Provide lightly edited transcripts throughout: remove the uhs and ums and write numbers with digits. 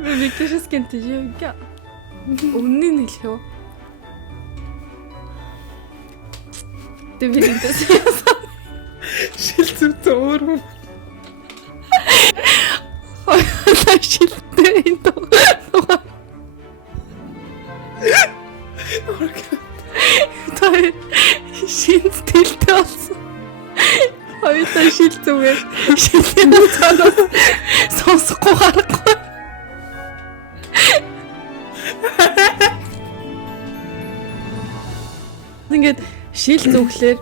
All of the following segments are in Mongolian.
Электрический тижээгээ. Үнэн нь хэлэх үү? Тэвэрэнтэс яасан. Шилцүүтэй өөр юм. Шилтэй энэ. Тай шинтэлтэй болсон. Хоёулаа шил зүгээр. Шилийн цаанаас сонсохгүй харахгүй. Ингээд шил зүглээр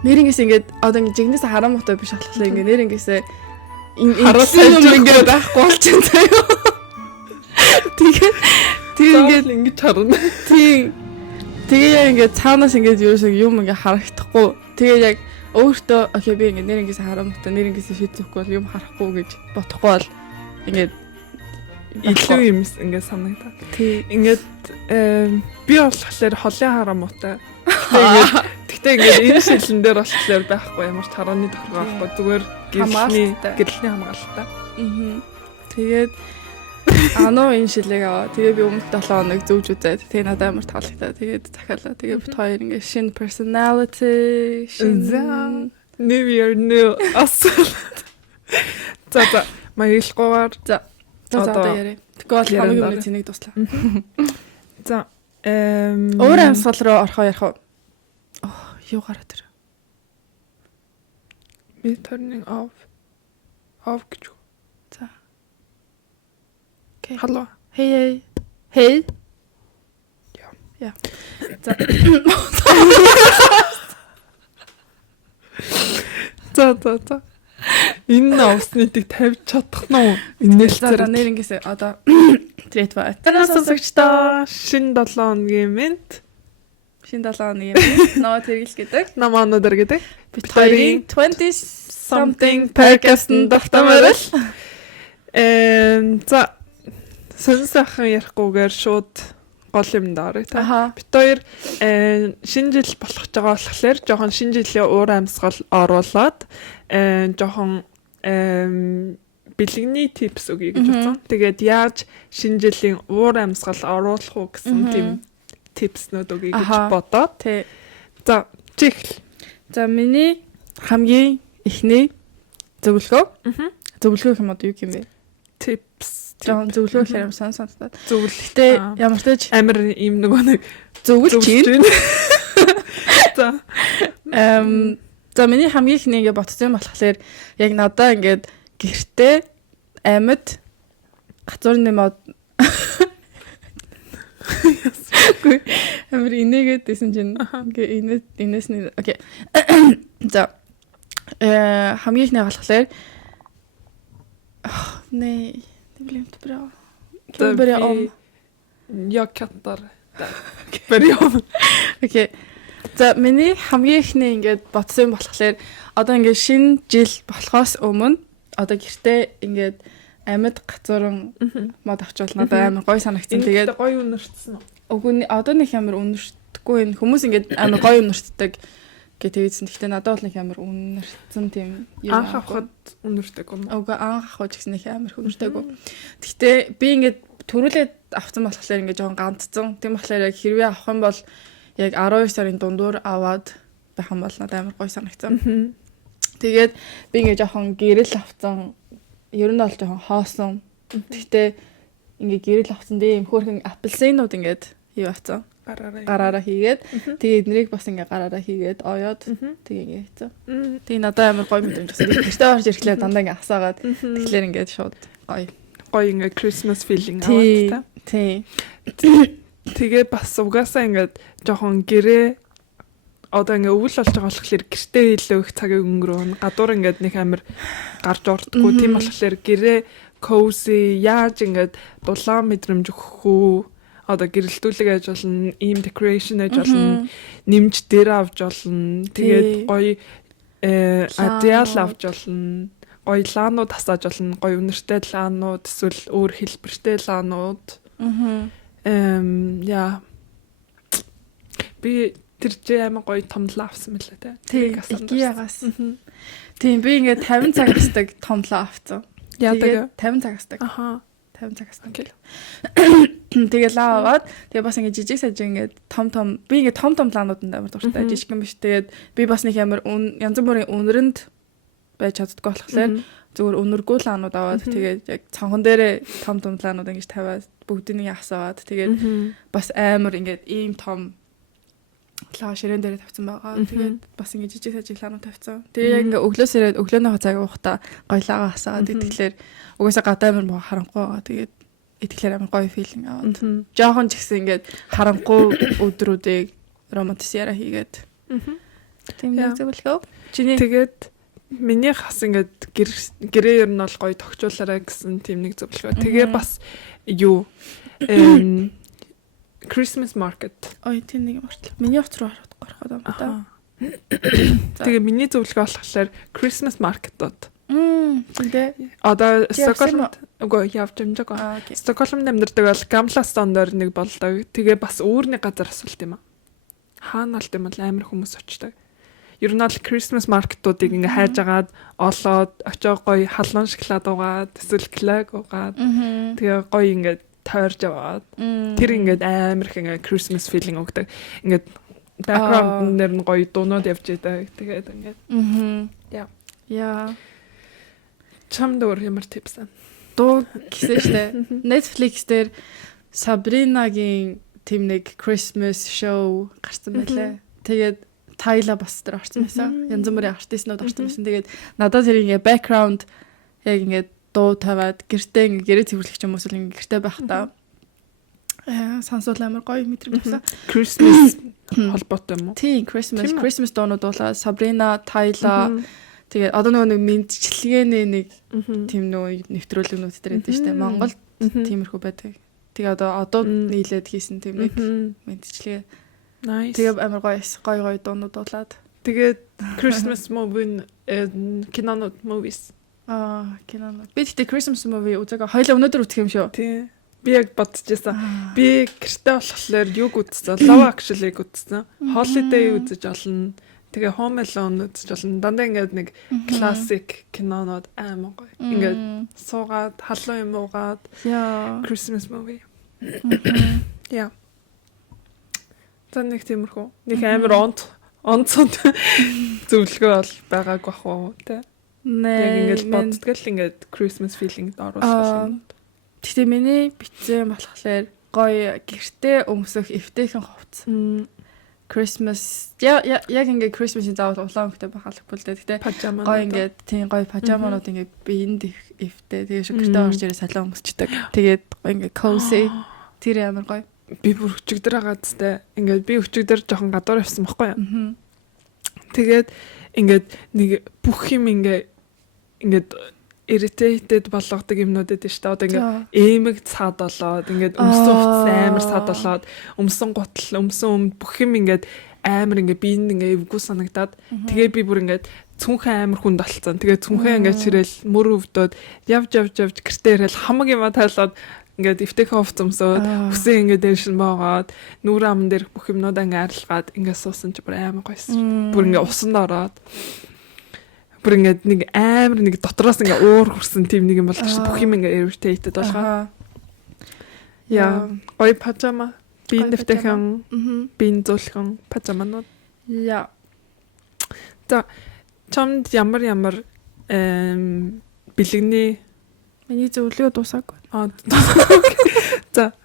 нэрнгээс ингээд одоо ингээд жигнээс харамуутай биш болохоор ингээд нэрнгээсээ харуулсан юм ингээд байхгүй болчихсон заяа. Тэгээд ингээд ингэж харна. Тэгээ ингээд цаанаас ингээд ерөөсөө юм ингээд харагдахгүй. Тэгээ яг өөртөө окей би ингээд нэрнгээс харамуутай нэрнгээсээ шил зүхгүй бол юм харахгүй гэж бодохгүй бол ингээд илүү юм ингээд санагдаад. Ингээд би болохоор холын харамуутай. Тэгтээ ингээд энэ шилэн дээр болохоор байхгүй ямар ч харааны тохиргоо авахгүй зүгээр гэрэлний хамгаалалтаа. Тэгээд аноо энэ шилэг аваа. Тэгээ би өмнөх 7 хоног зөвж үзээд тэгээ надад амар таалагдаа. Тэгээд захиалаа. Тэгээ бит хоёр ингээд шинэ personality new year new us. За маяглаггүйгээр одоо яриа. Тэгвэл хамгийн өмнө цэнийг дуслаа. За өөр амьсгал руу орохоо ярих уу? Юу гараад ир. Me turning off гэж. За. Окей. Hallå. Hej. Ja. За. Энэ авсныг тавьж чадах нь уу? Инээлсээр нэрнгээсээ одоо трэт ба. Танаас сонсогчдоо шинэ 7 хоногийн мэд. Шинэ 7 хоногийн мэд. Ноо тэргэл гэдэг. Намаа өнөдөр гэдэг. Бид хоёрын 20 something podcast-ын давтамаар л. За сонсохын ярихгүйгээр шууд гол юм даарай та. Бид хоёр шинэ жил болох байгаа болохоор жоохон шинэ жилийн уур амьсгал оруулаад жоохон бэлгэний типс өгье гэж бодсон. Тэгээд яаж шинэ жилийн уур амьсгал оруулах уу гэсэн тийм типснүүд өгье гэж бодоод. За чихл. За миний хамгийн эхний зөвлөгөө. Зөвлөгөө юм одоо юу юм бэ? Tips. Жон зөвлөгөө хэрэг санагдаад. Зөвлөлтөө ямар ч тач амар юм нөгөө нэг зөвлөж байна. За. За миний хамгийн их нэгэ ботсон болохоор яг надаа ингээд гэртээ амьд гацуурны мод амар инээгээд байсан чинь ингээ инээс нь окей. За хамгийн их нэг болохоор nej, det blir inte bra. Kan vi börja om? Jag kattar. Börja om. Okej. За миний хамгийн ихний ингээд ботсон болохоор одоо ингээд шинэ жил болохоос өмнө одоо гэртээ ингээд амьд гацууран мод авчвал надад амар гоё санагдсан. Тэгээд гоё үнэрчсэн. Үгүй одоо нэг амар үнэртдэггүй энэ хүмүүс ингээд амар гоё үнэртдэг гэ тэгсэн. Гэхдээ надад бол нэг амар үнэрсэн тийм юм. Анх авахд үнэрдэг юм. Үгүй анх авах гэсэн нэг амар үнэртэйг. Гэхдээ би ингээд төрүүлээд авсан болохоор ингээд жоохон ганцсан. Тийм болохоор яг хэрвээ авах юм бол яг 12 сарын дундуур аваад байх юм бол надад амар гоё санагдсан. Тэгээд би ингээ жоохон гэрэл авсан. Ер нь бол жоохон хоосон. Гэхдээ ингээ гэрэл авсан дээ. Хөөрхөн апельсинууд ингээд юу авсан. Гараараа хийгээд тэгээд эднэрийг бас ингээ гараараа хийгээд оёод тэгээд ингээ хийсэн. Тэгээд надад амар гоё мэдрэмж авсан. Гэртээ орж ирэхлээр дандаа ингээ асаагаад тэгэхээр ингээд шууд гоё ингээ Christmas feeling аваад та. Тий. Тэгээ бас угаасаа ингээд жоохон гэрээ одоо ингээ өвөл болж байгаа болохоор гэртээ илүү их цагийг өнгөрөөн. Гадуур ингээд нэг амир гарч ордгоо. Тийм болохоор гэрээ cozy яаж ингээд дулаан мэдрэмж өгөх үү? Одоо гэрэлтүүлэг аж болно, ийм decoration аж болно, нэмж дээр авч болно. Тэгээд гоё адяал авч болно. Гоё лаанууд хасааж болно. Гоё үнэртэй лаанууд, эсвэл өөр хэлбэртэй лаанууд. Яа. Би Тэр чи амар гоё томлоо авсан мэлээ те. Тийм асаанд икеагаас. орсон. Тийм би ингээд 50 цаг хасдаг томлоо авсан. Яадаг. 50 цаг хасдаг. Аха. 50 цаг хасдаг. Окей. Тэгээ лаваад тэгээ бас ингээд жижиг саж ингээд том би ингээд том лаанууданд амар дуртай жижиг юм биш. Тэгээд би бас нэг амар янз бүрийн үнэрэнд байж чаддгүй болохоор зүгээр өнөргүй лаанууд аваад тэгээд яг цонхон дээрээ том лаанууд ингэж тавиад бүгднийг асаагаад тэгээд бас амар ингээд ийм том лаа ширээн дээр тавьсан байгаа. Тэгээд бас ингэ жижиг сажиг лаанууд тавьсан. Тэгээ яг ингээ өглөөс ирээд өглөөнийхөө цаг уухта гоёлаага асаагаад итгэхлээр угаасаа гадаа амар муу харанхуй байгаа. Тэгээд итгэхлээр амар гоё филинг аваад. Жохон ч гэсэн ингээ харанхуй өдрүүдийг романтисяра хийгээд. Тийм яг зөвлөгөө. Чиний тэгээд миний хас ингээд гэрээ ер нь бол гоё тогтчуулаарай гэсэн тийм нэг зөвлөгөө. Тэгээ бас юу Christmas market. Ой тийм нэг мартлаа. Миний утас руу ороход юм да. Тэгээ миний зөвлөгөө болохоор Christmas market-ууд. Тэ. Одоо Стокгольмд үгүй явж байгаа. Стокгольмд амьдардаг бол Gamla Stan дээр нэг болдог. Тэгээ бас өөрний газар асуулт юм аа. Хаана алт юм бол амар хүмүүс очдог. Ер нь бол Christmas market-уудыг ингээ хайж агаад олоод очоо гоё халуун шоколад угаад эсвэл клаг угаад тэгээ гоё ингээ тойрж аваад тэр ингээд амар их ингээ Christmas feeling өгдөг. Ингээд background нэр нь гоё дуунууд явж байдаг. Тэгээд ингээд яа. Чамд өөр ямар tips аа? Дуу гэсэн штэ. Netflix дээр Sabrina-гийн тэм нэг Christmas show гарсан байлаа. Тэгээд Тайла бас тэр орсон байсан. Янз бүрийн артистнууд орсон байсан. Тэгээд надад тэр ингээ background яг ингээ дуу тавиад гэртээ ингээ гэрээ цэвэрлэх юм уус ингээ гэртээ байх та. Сансуул амар гоё мэдрэмж авсан. Christmas холбоотой юм уу? Тийм, Christmas дуунууд дуулаа. Sabrina, Тайла тэгээд одоо нөгөө нэг мэдчилгээний нэг тийм нөгөө нэвтрүүлгэнүүд дээр байдаг шүү дээ. Монголд тиймэрхүү байдаг. Тэгээ одоо нийлээд хийсэн тийм нэг мэдчилгээ. Nice. Тэгээ амар гоё дуунууд дуулаад. Тэгээд Christmas movie кинонууд movies. Кинонууд. Би тэгтээ Christmas movie үзээгүй. Хоёлаа өнөөдөр үзэх юм шүү. Тий. Би яг бодчихсан. Би гэртээ болохоор юг үзсэн? Love Actually-г үзсэн. Holiday үзэж олно. Тэгээ Home Alone үзэж олно. Дандаа ингээд нэг classic кинонууд амар гоё. Ингээд суугаад халуун юм уугаад Christmas movie. Яа. Нэг тиймэрхүү. Нэг амар онцод зөвлөгөө бол байгаагүй бах уу те. Яг ингээд боддгол ингээд Christmas feeling-д оруулах. Тэгтээ миний битсэн болохоор гоё гэртээ өмсөх эвтэйхэн хувцас. Christmas яг ингээд Christmas-ийн заавал улаан өнгөтэй байхалгүй л дээ. Тэгтээ гоё ингээд тийм гоё пажаманууд ингээд биеинд эвтэй. Тэгээ шүгэртээ орж ирээ салон өмсчдэг. Тэгээд гоё ингээд cozy. Тэр амар гоё. Би бүр өчигдөр агаадтай. Ингээд би өчигдөр жоохон гадуур явсан байхгүй юу? Тэгээд ингээд нэг бүх юм ингээд irritated болгодог юмнууд эдэн шүү дээ. Одоо ингээд эмэг цаад болоод ингээд өмсөн хувцас амар цаад болоод өмсөн гутал өмсөн бүх юм ингээд амар ингээд биеинд ингээд эвгүй санагдаад тэгээ би бүр ингээд цүнхэн амар хүнд болцсон. Тэгээ цүнхэн ингээд чирэл мөр өвдөд явж гэртээ ирээл хамаг юм тайлаад ингээд эвтэйхэн хувц өмсөөд хүсээ ингээд дээршин боогоод нүүр амн дээр бүх юмнуудаа ингээд арилгаад ингээд суусан чи бүр амар гойсон. Бүр ингээд усанд ороод бүр ингээд нэг амар нэг дотроос ингээд уур хүрсэн тийм нэг юм болж шүү. Бүх юм ингээд irritated болгоо. Яа, гоё пажама, биенд эвтэйхэн, биенд зөөлхөн пажаманууд. Яа. За чамд ямар бэлэгний миний зөвлөгөө дуусаагүй. За.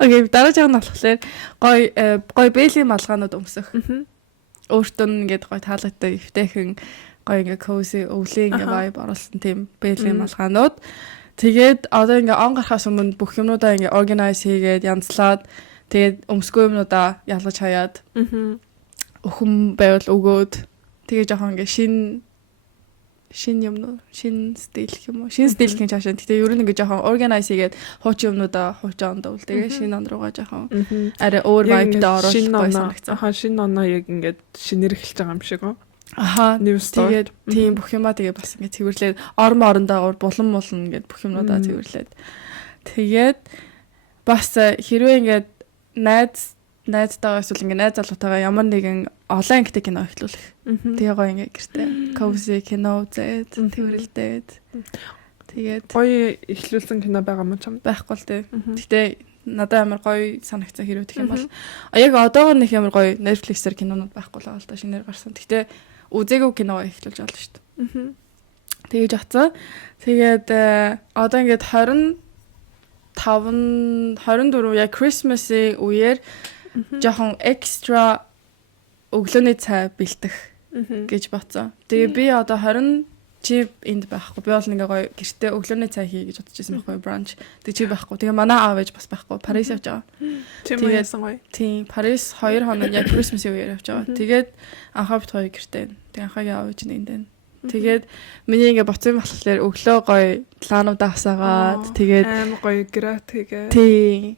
Окей, дараагийн нь болохоор гоё бэйлийн малгаанууд өмсөх. Өөртөө ингээд гоё таалагддаг эвтэйхэн гоё ингээ cozy өвлийн ингээ vibe оруулсан тийм бэйлийн малгаанууд. Тэгээд одоо ингээ он гарахаас өмнө бүх юмнуудаа ингээ organize хийгээд янзлаад тэгээд өмсгөө юмнуудаа ялгаж хаяад өхөн байвал өгөөд тэгээд жоохон ингээ шин юм стил юм уу? Шин стил гэж хаашаа. Гэтэ ер нь ингээ жоохон organize хийгээд хуучин юмнуудаа хуучаанд уул. Тэгээ шин он руугаа жоохон арай өөр vibe-д оруулах байсан гэсэн. Шин оноо яг ингээ шинээр эхэлж байгаа юм шиг үү? Тэгээд тийм бүх юмаа тэгээ бас ингээ цэвэрлээд орондоо булан ингээд бүх юмнуудаа цэвэрлээд. Тэгээд бас хэрвээ ингээ найз найзтайгаа эсвэл ингээ найз залуутайгаа ямар нэгэн олон ангитай кино ихлүүлэх. Тэгээ гоё ингээ гэртээ cozy кино үзээд тэрэлдээд тэгээд гоё ихлүүлсэн кино байгаа юм чам байхгүй л дээ. Гэтэ надад амар гоё санагцсан хэрэг гэх юм бол яг одоогор нэг амар гоё Netflix-ээр кинонууд байхгүй л байгаа л да шинээр гарсан. Гэтэ үзээгүй кино ихлүүлж болно шүү дээ. Тэгэж атсан. Тэгээд одоо ингээд 24 яг Christmas-ийн үеэр жоохон extra өглөөний цай бэлдэх гэж бодсон. Тэгээ би одоо 20 чи энд байхгүй. Би бол ингээ гоё гэртээ өглөөний цай хий гэж бодож байсан байхгүй brunch. Тэг чи байхгүй. Тэгээ манай аав ээж бас байхгүй. Парис явж байгаа. Тэгээд гоё. Тийм, Парис 2 хоног яг Christmas-ийн үеэр явж байгаа. Тэгээд анхаа бит хоёр гэртээ. Тэгээ анхаагийн аав ээж нэнд байна. Тэгээд миний ингээ боцсон болохоор өглөө гоё плануудаа асаагаад тэгээд амар гоё грат хийгээ. Тийм.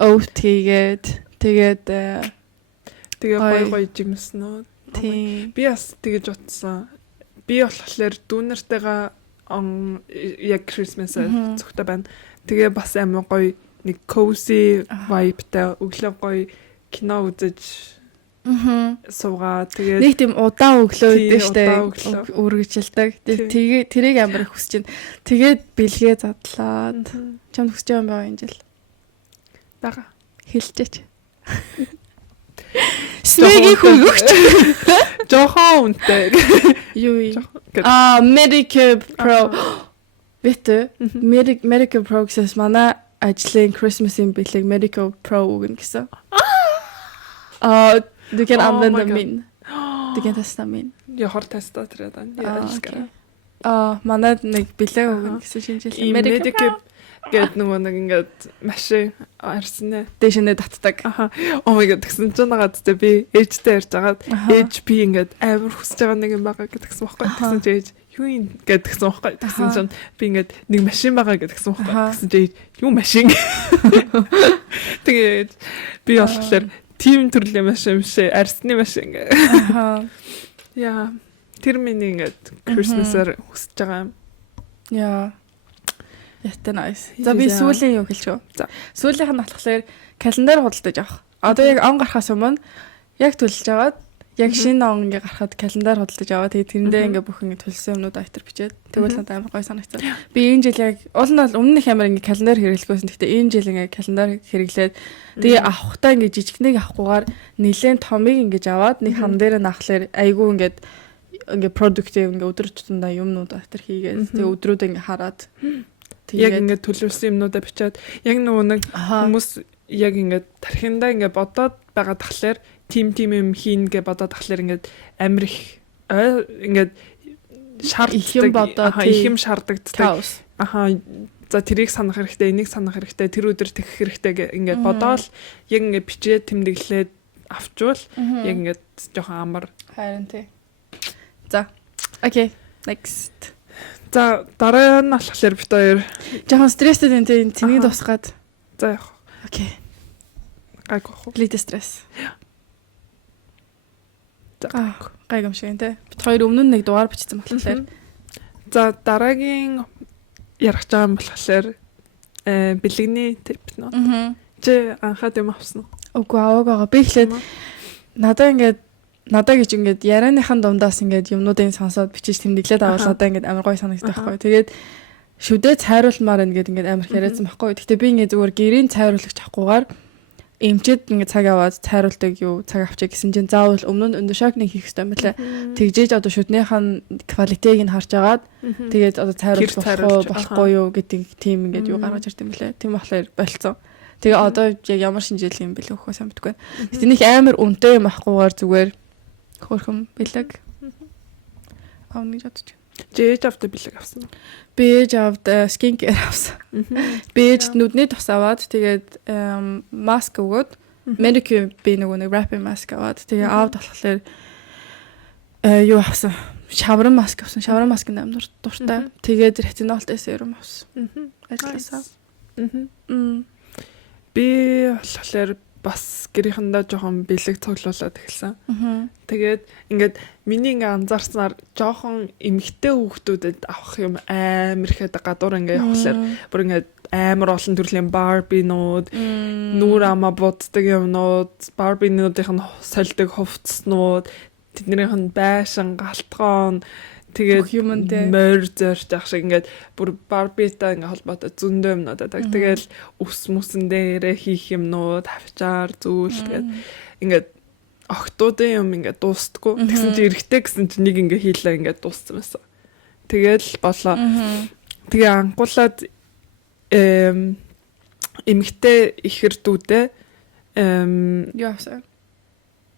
Өвт хийгээд тэгээд гоё гоё жимснүүд. тийм. Би бас тэгэж утсан. Би болохоор дүүнэртэйгээ яг Christmas-аар зүгтээ байна. Тэгээ бас амар гоё нэг cozy vibe-тай өглөө гоё кино үзэж суугаа. Тэгээд нэг тийм удаан өглөө Тийм, өгдөө штэ удаан өглөө. үргэлжилдэг. Тэгээ тэрийг амар их хүсэж байна. Тэгээд бэлгээ задлаад чамд хүсэж байгаа юм байгаа энэ жил. бага. Хэлчихэж. Снэгийг хүйгч. Жохон үнтэй. Юу юм? Medicare Pro. Битэ. Medicare Pro гэсэн манай ажлын Christmas-ийн бэлэг Medicare Pro өгнө гэсэн. Du kan Oh använda my God. min. Du kan testa min. Jag har testat redan. Jag älskar det. Манайд нэг бэлэг өгнө гэсэн шинжилгээ. Medicare гэд нөгөө нэг ингээд машин арсан ээ. Дэшнээ татдаг. Аха. Oh my god тэгсэн чинь нагаад тэ би ээжтэй ярьж агаад ээж би ингээд амар хүсэж байгаа нэг юм байгаа гэдгсэн байхгүй. Тэгсэн чинь ээж юу юм гэдгсэн байхгүй. Тэгсэн чинь би ингээд нэг машин байгаа гэдгсэн байхгүй. Тэгсэн чинь ээж юу машин. Тэгээд би болохоор тим төрлийн машин биш арсны машин гэ. Аха. Яа. Тэр миний ингээд Christmas-аар хүсэж байгаа юм. Яа. Ятэ nice. За би сүүлийн юу хэлчихв. За. Сүүлийнх нь болохоор календар худалдаж авах. Одоо яг он гарахаас өмнө яг төлж аваад яг шинэ он ингээ гарахад календар худалдаж аваад тэгээд тэрэндээ ингээ бүх ингээ төлсөн юмнууд айтер бичээд тэгвэл надад амар гоё санагцсан. Би энэ жил яг уул нь бол өмнөх амар ингээ календар хэрэглэхгүйсэн. Гэхдээ энэ жил ингээ календар хэрэглээд тэгээ авахтаа ингээ жижигнэг авахгүйгээр нэлээд томыг ингээ аваад нэг хан дээр нахлаар айгүй ингээ продуктив ингээ өдөр тутамдаа юмнууд айтер хийгээд тэгээ өдрүүд ингээ хараад Яг ингээд төлөвлөсөн юмнуудаа бичээд яг нөгөө нэг хүмүүс яг ингээд тархиндаа ингээд бодоод байгаа тахлаар тим юм хийн гэж бодоод тахлаар ингээд амир их ингээд шаарддаг их юм шаарддаг. Аха за тэрийг санах хэрэгтэй, энийг санах хэрэгтэй, тэр өдөр тэгэх хэрэгтэй ингээд бодоол яг ингээд бичээд тэмдэглээд авчвал яг ингээд жоохон амар. Харин тий. За. Окей. Next. За дараа нь болохоор бит хоёр жоохон стресстэй энэ цэнийг дуусгаад. За яах. Окей. Гайгүй. Лите стресс. За гайгамшиг тий. Бит хоёр өмнө нэг дугаар бичсэн болохоор. За дараагийн ярих байгаа юм болохоор бэлгэний типнүүд. Чи анхаад юм авсан уу? Үгүй аваагаа. Би ихлээд надаа гэж ингээд ярианыхан дундаас ингээд юмнуудыг сонсоод бичиж тэмдэглээд авал надаа ингээд амар гоё санагддаг байхгүй. Тэгээд шүдээ цайруулмаар ингээд амар яриадсан байхгүй. Гэхдээ би ингээд зүгээр гэрийн цайруулагч авахгүйгээр эмчэд ингээд цаг аваад цайруулдаг юу цаг авчиг гэсэн чинь заавал өмнө нь өндөршокны хийх хэрэгтэй юм лээ. Тэгжээж одоо шүднийхэн квалитиг нь харж агаад тэгээд одоо цайруулах болохгүй юу гэдэг тийм ингээд юу гаргаж ирд юм лээ. Тийм болохоор болцсон. Тэгээ одоо яг ямар шинжилгээ юм бэлээ өгөхөө сайн мэдгүй. Тэгтээ нэг амар үнэтэй юм авахгүйгээр зүгээр хөрхөн бэлэг авна гэж бодож байна. Жээж авдаг бэлэг авсан. Би ээж авд skin care авсан. Би ээж нүдний тус аваад тэгээд маск өгөөд Medicare би нэг wrapping mask аваад тэгээд аавд болохоор юу авсан? Шаврын маск авсан. Шаврын маск амар дуртай. Тэгээд ретинолтой серум авсан. Ажилласаа. Би болохоор бас гэрийнхэндээ жоохон бэлэг цуглуулад эхэлсэн. Аа. Тэгээд ингээд миний ингээд анзаарснаар жоохон эмэгтэй хүүхдүүдэд авах юм амар ихэд гадуур ингээд явахлаар бүр ингээд амар олон төрлийн барбинууд, нүүр ама буддаг юмнууд, барбинуудын сольдог хувцснууд, тэднийх нь байшин, галтгоон тэгээд морь зорж ах шиг ингээд бүр барбитай ингээд холбоотой зөндөө юмнууд байдаг. Тэгэл ус мөсөн дээрээ хийх юмнууд, хавчаар зүйл тэгээд ингээд охтуудын юм ингээд дуустдаггүй. Тэгсэн чи эрэхтэй гэсэн чи нэг ингээд хийлээ ингээд дууссан байсан. Тэгэл болоо. Тэгээ анхуулаад эмэгтэй ихэрдүүдээ яасан.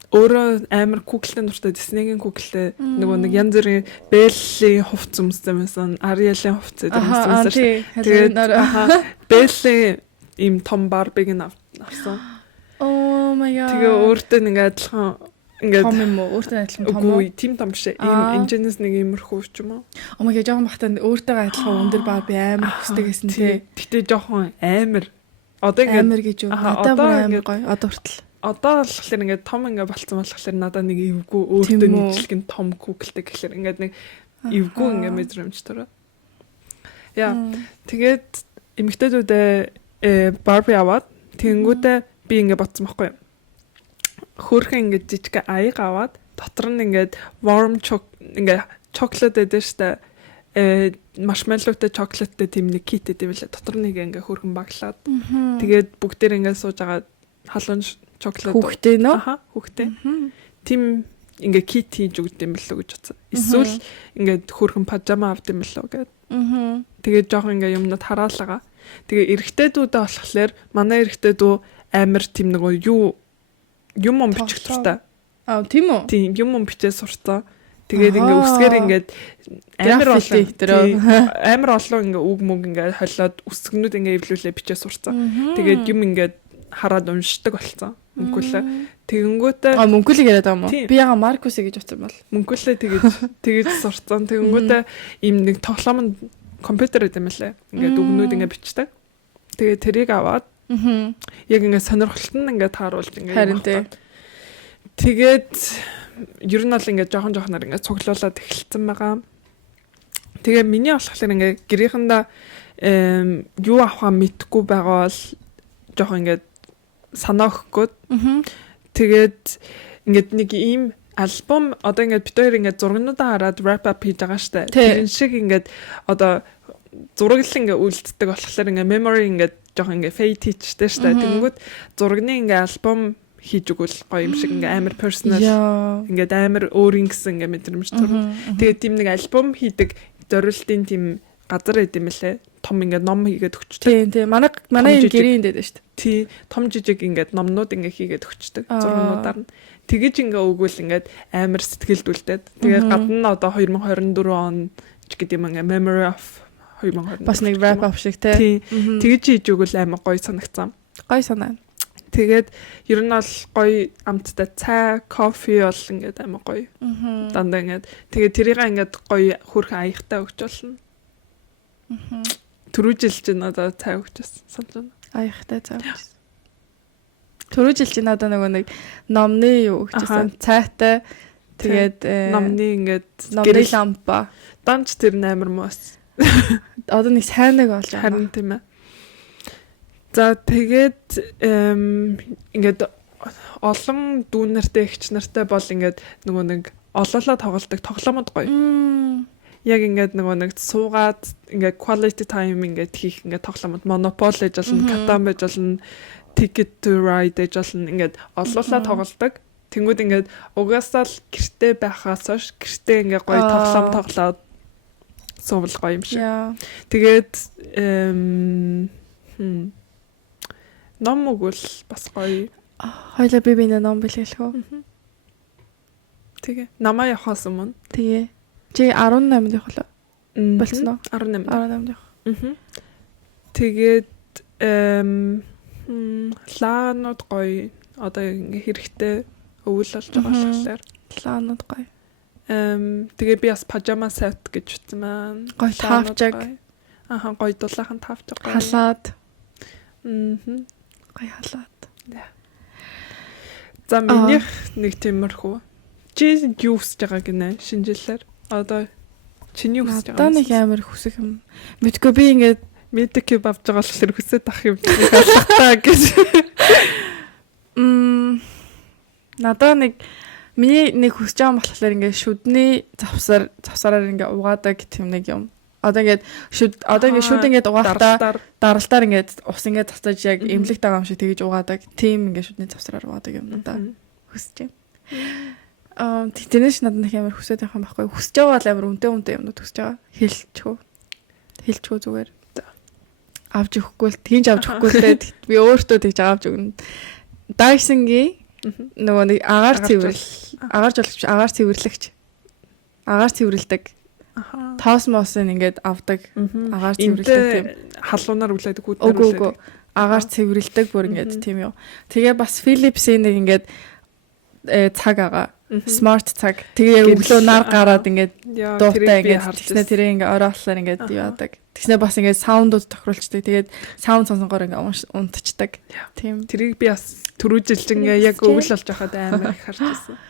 Өөрөө амар куклтэй нуртай Disney-гийн куклтэй нөгөө нэг янз бүрийн Беллийн хувц өмссөн байсан, Ariel-ийн хувц өмссөн байсан. Тэгээд Беллийн им том Барбиг нь авсан. Oh my god. Тэгээ өөртөө нэг адилхан ингээд том юм уу? Өөртөө адилхан том уу? Үгүй, тийм том биш. Ийм энэчнээс нэг иймэрхүү ч юм уу? Oh my god, жоохон бахтаа өөртөө адилхан өндөр Барби амар хүсдэг гэсэн тий. Гэтэ жоохон амар. Одоо ингээд амар гэж юу? Одоо амар гоё. Одоо хүртэл. Одоо болохоор ингээд том ингээд болцсон болохоор надад нэг эвгүй өөртөө нийтлэг нь том куклтэй гэхэлэр ингээд нэг эвгүй ингээд мэдрэмж төрөө. Яа. Тэгээд эмэгтэйдүүдээ Барби аваад тэнгүүдээ би ингээд бодсон байхгүй юу? Хөөрхөн ингээд жижиг аяг аваад дотор нь ингээд warm ингээд chocolate гэдэг штэ маршмеллоутай чоколаттай тийм нэг кит гэдэг байлаа. Дотор нэг ингээ хөөрхөн баглаад. Тэгээд бүгдээр ингээ сууж агаад халуун чоколат хүүхдээ нөө. Аха, хүүхдээ. Тийм ингээ кит хийж өгд юм билүү гэж бодсон. Эсвэл ингээ хөөрхөн пажама авд юм билүү гэд. Тэгээд жоохон ингээ юмнууд хараалгаа. Тэгээ эрэгтэйдүүдээ болохоор манай эрэгтэйдүү амар тийм нөгөө юм бичих туфта. Тийм үү? Тийм юм бичээ сурцаа. Тэгээд ингээ үсгээр ингээд амар олон ингээ үг мөг ингээ холиод үсгнүүд ингээ эвлүүлээ бичээ сурцсан. Тэгээд юм ингээ хараад уншдаг болцсон. Мөнгөлөө. Тэгэнгүүтээ мөнгөлийг яриад байгаа юм уу? Би яга Маркус гэж утсан бол. Мөнгөлөө тэгэж сурцсан. Тэгэнгүүтээ ийм нэг тоглоомд компьютер гэдэг юм лээ. Ингээ үгнүүд ингээ бичдэг. Тэгээд тэрийг аваад яг ингээ сонирхолтой нь ингээ тааруулж ингээ харин тий. Тэгээд ер нь бол ингээд жоохон ингээд цуглуулад эхэлсэн байгаа. Тэгээ миний болохоор ингээд гэрийнхэндээ юу авахаа мэдгүй байгаа бол жоохон ингээд санаа өгөхгүй. Тэгээд ингээд нэг ийм альбом одоо ингээд бид хоёр ингээд зургнуудаа хараад wrap up хийж байгаа штэ. Тэр шиг ингээд одоо зураглал ингээд үлддэг болохоор ингээд memory ингээд жоохон ингээд fade хийчтэй штэ. Тэгэнгүүт зургийн ингээд альбом хийж өгвөл гоё юм шиг ингээ амар personal ингээ амар өөрийн гэсэн ингээ мэдрэмж төрөв. Тэгээд тийм нэг альбом хийдэг зориултын тийм газар байд юм лээ. Том ингээ ном хийгээд өгчтэй. Тийм. Манай энэ гэрийн дэд шүү дээ. Тий. Том жижиг ингээ номнууд ингээ хийгээд өгчтэй. Зургуудаар нь. Тэгэж ингээ өгвөл ингээ амар сэтгэлдүүлдэг. Тэгээд гадна нь одоо 2024 он ч гэдэг юм ингээ memory of 2024. Бас нэг wrap up шиг тий. Тэгэж хийж өгвөл амар гоё санагцсан. Гоё санаа. Тэгээд ер нь бол гоё амттай цай, кофе бол ингээд амар гоё. Дандаа ингээд тэгээд тэрийг ингээд гоё хөрхөн аягтай өгч болно. Түрүү жил чинь надаа цай өгчсэн. Санаж байна. Аягтай цай өгчсэн. Түрүү жил чинь надаа нэг номны юу өгчсэн. Цайтай тэгээд номны ингээд номны лампа. Данч тэр амар мос. Одоо нэг сайнаг болж байгаа. Харин тийм ээ. За тэгээд ингээд олон дүү нартай эгч нартай бол ингээд нөгөө нэг олоолаа тоглолдог тоглоомод гоё. Яг ингээд нөгөө нэг суугаад ингээд quality time ингээд хийх ингээд тоглоомод Monopoly гэж болно, Catan байж болно, Ticket to Ride гэж болно. Ингээд олоолаа тоглолдог. Тэнгүүд ингээд угаасаа л гэртээ байхаас хойш гэртээ ингээд гоё тоглоод суувал гоё юм шиг. Тэгээд ном өгвөл бас гоё. Хоёлаа би биний ном бэлгэлэх үү? Тэгээ. Намаа явахаас өмнө. Тэгээ. Чи 18-нд явах уу? Болцсон уу? 18-нд явах. Тэгээд лаанууд гоё. Одоо ингээ хэрэгтэй өвөл болж байгаа болохоор лаанууд гоё. Тэгээ би бас пажама set гэж утсан маань. Гоё тавчаг. Гоё дулаахан тавчаг гоё. Халаад. Гоё халаад. За минийх нэг тиймэрхүү. Чи юу хүсэж байгаа гинэ шинжилээр? Одоо чиний хүсэж байгаа. Одоо нэг амар хүсэх юм. Мэдгүй би ингээд медикэб авч байгаа болохоор хүсэж ах юм хаалгатаа гэж. Надаа миний нэг хүсэж байгаа болохоор ингээд шүдний завсараар ингээд угаадаг тийм нэг юм. Одоо ингээд шүд ингээд угаахтаа даралтаар ингээд ус ингээд цацаж яг эмнэлэг дагаа юм шиг тэгэж угаадаг. Тийм ингээд шүдний завсараар угаадаг юм надаа хүсэж байна. Тэрнээс надад нэг амар хүсэж байх юм байхгүй. Хүсэж байгаа бол амар үнтэй юмнууд хүсэж байгаа. Хэлчихв зүгээр. Авч өгөхгүй л тэгж авч өгөхгүй л би өөртөө тэгж авч өгнө. Dyson-гийн нөгөө нэг агаар цэвэрлэгч. Тосмосын ингээд авдаг агаар цэвэрлдэг тийм. Халуунаар үлээдэг хүүднэр үлээдэг. Агаар цэвэрлдэг бүр ингээд тийм юу. Тэгээ бас Philips-ийн нэг ингээд цаг агаа. Smart цаг. Тэгээ яг өглөө нар гараад ингээд дуутай ингээд тэгснэ тэрийг ингээд орооллоор ингээд яадаг. Тэгснэ бас ингээд саундууд тохируулцдаг. Тэгээд саунд сонсонгоор ингээд унтчихдаг. Тийм. Тэрийг би бас түрүүжилж ингээд яг өвөл болж байхад амар их харж байсан.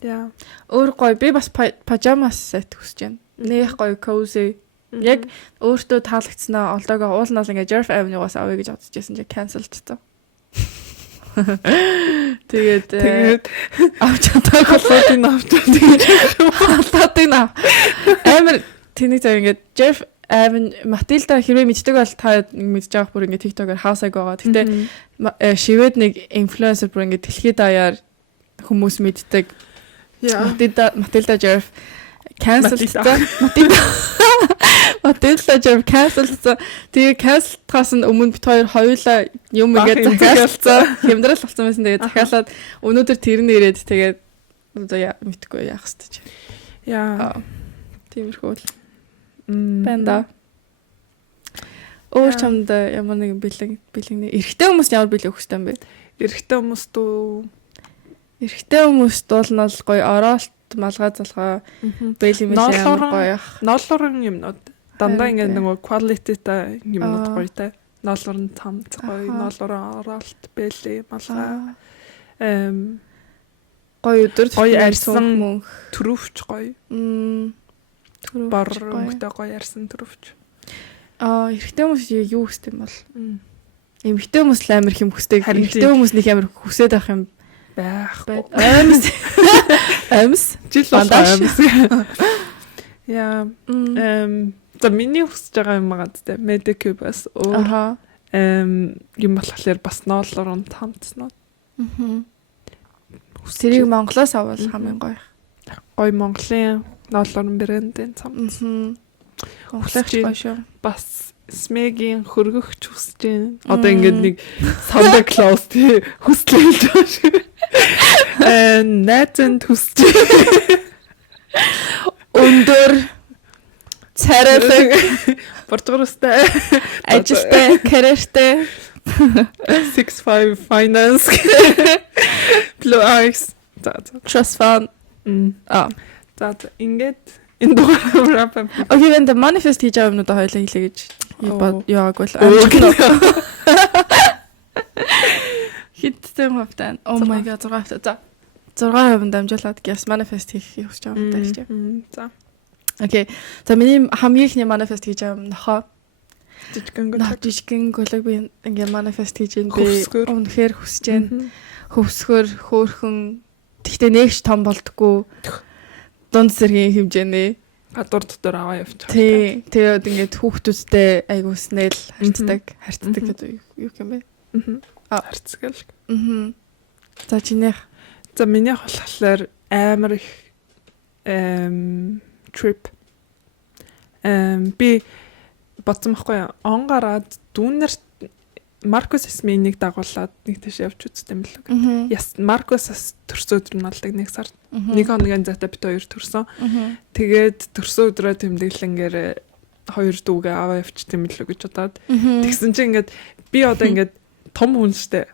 Яа. Өөр гоё би бас пажамас сет хүсэж байна. Нэх гоё cozy. Яг өөртөө таалагдсанаа олдоогоо уулнаас ингээд Jerf Avenue-гаас авъя гэж бодож байсан чи cancel цаа. Тэгээд авч чадаагүй фотог авч амар тэнийг зав ингээд Jerf Avenue Matilda хэрвээ мэддэг бол та нэг мэдж байгаа бүр ингээд TikTok-оор хаусаг байгаа. Гэтэ шивэд нэг инфлюенсер бүр ингээд дэлхийд даяар хүмүүс мэддэг. Matilda Jerf cancel Matilda Jerf cancel. Тэгээ cancel-таас өмнө бит хоёулаа юм ингээд захиалцсан. Хямдрал болсон байсан. Тэгээ захиалаад өнөөдөр тэр нь ирээд тэгээд одоо мэдхгүй яах хэвчээ. Яа. Тиймэрхүү л. Бэнда. Өөр чамд ямар нэгэн бэлэг эрэгтэй хүмүүс ямар бэлэг өгөхтэй юм бэ? Эрэгтэй хүмүүст бол гоё ороолт малгай залгаа бэли мэл амар гоё. Ноолорын юмнууд дандаа ингээд нөгөө quality-тай юмнууд гоё те. Ноолорын цамц гоё, ноолорын ороолт бэли малгай. Гоё өдөр гоё арьсан мөнх төрөвч гоё. Бар мөхтэй гоё арьсан төрөвч. Эрэгтэй хүмүүс юу хүсдэг юм бол? Эмэгтэй хүмүүс л амар хэм хүсдэг. Эрэгтэй хүмүүс нэг амар хүсээд байх юм байхгүй. Амс. Жил амс. Яа. За миний хүсэж байгаа юм байгаа тэ. Medicube бас өөр. Юм болохоор бас ноолорон тамцнууд. Тэрийг Монголоос авал хамгийн гоё. Гоё Монголын ноолорон брэндийн цамц. Монголч гоё шүү. Бас Смегийн хөргөгч хүсэж байна. Одоо ингээд нэг Santa Claus тий хүслэлж байгаа шүү. Найзанд хүсэж байна. Өндөр царайлаг бортгоростой ажилтай карьертэй 65 finance Blue Eyes trust fund за ингээд энэ дугаар wrap up. Окей, энэ manifest хийж байгаа юмнуудаа хоёлаа хэлээ гэж яагагүй л. Хиттэй хавтан. Oh my god 6 хавтан. За 6% дамжуулаад гяс manifest хийх хүсэж байгаа юм даа л чи. За. Окей. За миний хамгийн ихний manifest хийж байгаа юм нохоо. Жижигэн голог би ингээ manifest хийж байна. Би үнэхээр хүсэж байна. Хөвсгөр хөөхөн тэгтээ нэгч том болдгоо. Дунд зэргийн хэмжээний гадуур дотор аваа явчих. Тий. Тэгээд ингээд хүүхдүүдтэй айгуу снэл харцдаг гэдэг юу юм бэ? Харцгал. За чинийх. За минийх болохоор амар их trip. Би бодсон байхгүй он гараад дүүнер Маркус Эсминийг дагуулад нэг тийш явж үзтээ юм билүү. Яс Маркусаас төрсөн өдөр нь болдог нэг сард. Нэг хоногийн зайтай бит хоёр төрсөн. Тэгээд төрсөн өдрөө тэмдэглэнгээр хоёр дүүгээ аваа явчихсан юм билүү гэж бодоод. Тэгсэн чинь ингээд би одоо ингээд том хүн штэ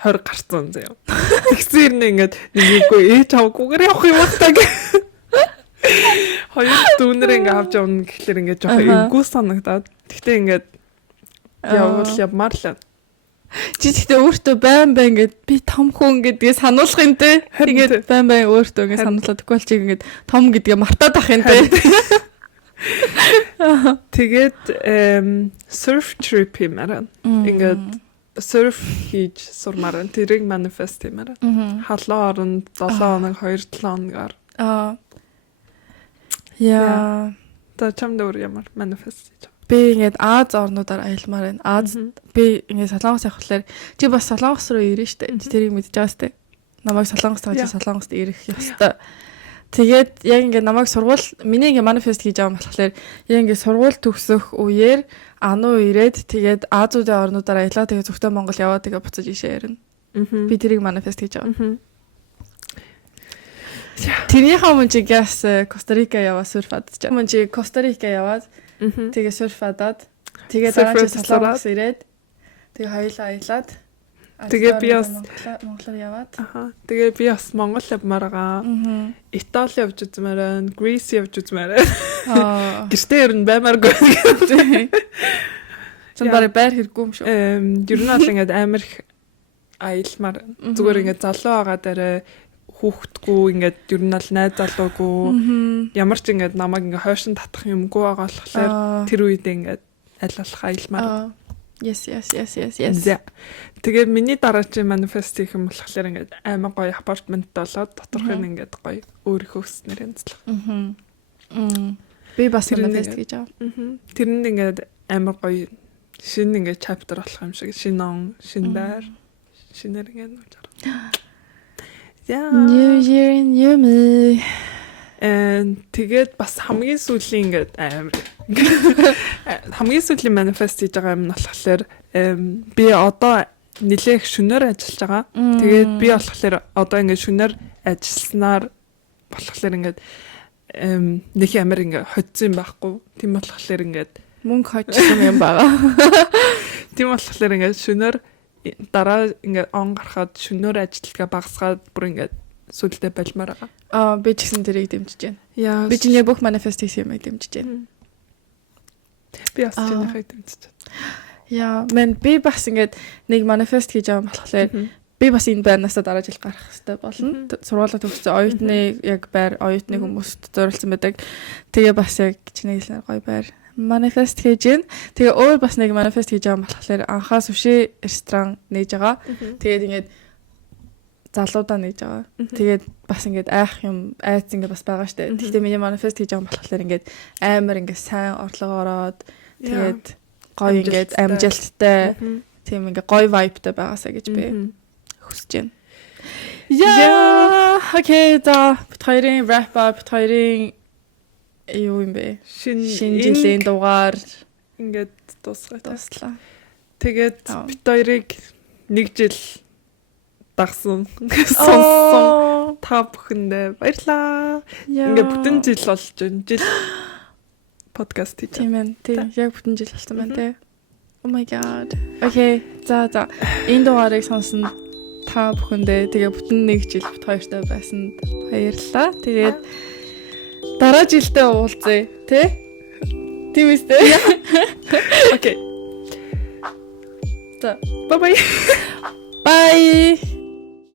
20 гарцсан заяа. Тэгсэн юм ингээд нэггүй ээж авахгүйгээр явах юм байна гэх. Хоёр дүүнэр ингээд авч явна гэхлээр ингээд жоох эвгүй санагдаад. Тэгтээ ингээд явмаар л. Чи тэгтээ өөртөө байн гэд би том хүн гэдгээ сануулах юм те. Тэгээд байн өөртөө ингэ сануулаад тэгвэл чи ингэ том гэдгээ мартаад ах юм те. Тэгээд surf trip юмараа. Ингээд surf хийж сурмаар тэрийг manifest юмараа. Халуун оронд 7 хоног 2-7 хоногор. Яа. Та чамд өөр ямар manifest хийж. Би ингээд Аз орнуудаар аялмаар байна. Аз би ингээд Солонгос явах болохоор чи бас Солонгос руу ирнэ штэ. Тэрийг мэдж байгаа штэ. Намайг Солонгос тааж Солонгост ирэх ёстой. Тэгээд яг ингээд намайг миний ингээд манифест хийж байгаа юм болохоор яг ингээд сургууль төгсөх үеэр ануу ирээд тэгээд Азуудын орнуудаар аялаа тэгээд зөвхөн Монгол яваа тэгээд буцаж ишээ ярина. Би тэрийг манифест хийж байгаа. Тэрний хамон чи гас Коста-Рика яваа сурфад ч. Хамон чи Коста-Рика яваад тэгээ сурфадаад тэгээ дараа чи Солонгос ирээд тэгээ хоёулаа аялаад тэгээ би бас Монголоор яваад тэгээ би бас Монгол явмаар байгаа. Итали явж үзмээр байна. Грис явж үзмээр байна. Гэртээ ер нь баймааргүй. Чон барай байр хэрэггүй юм шүү. Ер нь бол ингээд амар их аялмаар зүгээр ингээд залуу байгаа дээрээ хүүхдгүй ингээд ер нь бол найз залуугүй ямар ч ингээд намайг ингээд хойшин татах юмгүй байгаа болохоор тэр үед ингээд аль болох аялмаар. Yes. Тэгээд миний дараагийн манифест их юм болохоор ингээд аймаг гоё апартмент болоод доторх нь ингээд гоё өөрийнхөө өснөр янзлах. Би бас манифест хийж байгаа. Тэрэнд ингээд аймаг гоё шинэ ингээд chapter болох юм шиг шинэ он, шинэ байр, шинээр ингээд нууж байгаа. New year new me. Тэгээд бас хамгийн сүүлийн ингээд хамгийн сүүлийн манифест хийж байгаа юм нь болохоор би одоо нэлээх шөнөөр ажиллаж байгаа. Тэгээд би болохоор одоо ингээд шөнөөр ажилласнаар болохоор ингээд нэг амар ингээд хоцсон юм байхгүй. Тийм болохоор ингээд мөнгө хоцсон юм байгаа. Тийм болохоор ингээд шөнөөр дараа ингээд он гарахад шөнөөр ажилтгаа багасгаад бүр ингээд сүлдээ балмаар байгаа. Би ч гэсэн тэрийг дэмжиж байна. Яа. Би чиний бүх манифест хийх юмыг дэмжиж байна. Би бас чинийхийг дэмжиж байна. Яа, би бас ингээд нэг манифест хийж байгаа болохоор би бас энэ байрнаасаа дараа жил гарах хэрэгтэй болно. Сургуулаа төгссөн оюутны яг байр оюутны хүмүүст зориулсан байдаг. Тэгээ бас яг чиний хэлснээр гоё байр манифест хийж гин. Тэгээ өөр бас нэг манифест хийж байгаа болохоор анхаа суши ресторан нээж байгаа. Тэгээд ингээд залуудаа нээж байгаа. Тэгээд бас ингээд айц ингээд бас байгаа штэ. Гэхдээ миний манифест хийж байгаа болохоор ингээд амар ингээд сайн орлого ороод тэгээд гоё ингээд амжилттай тийм ингээд гоё vibeтай байгаасаа гэж би хүсэж байна. Яа, окей, бид хоёрын wrap up, бид хоёрын юу юм бэ? Шинэ жилийн дугаар ингээд дуслаа. Тэгээд бид хоёрыг нэг жил дагсан сонссон та бүхэндээ баярлаа. Ингээд бүтэн жил болж байна. Жил подкаст хийж. Тийм ээ. Тийм яг бүтэн жил болсон байна те. Oh my god. Окей. За. Энэ дугаарыг сонсон та бүхэндээ тэгээ бүтэн нэг жил бит хоёртой байсан баярлалаа. Тэгээд дараа жилдээ уулзъя, тий? Тийм үстэй. Окей. За, bye.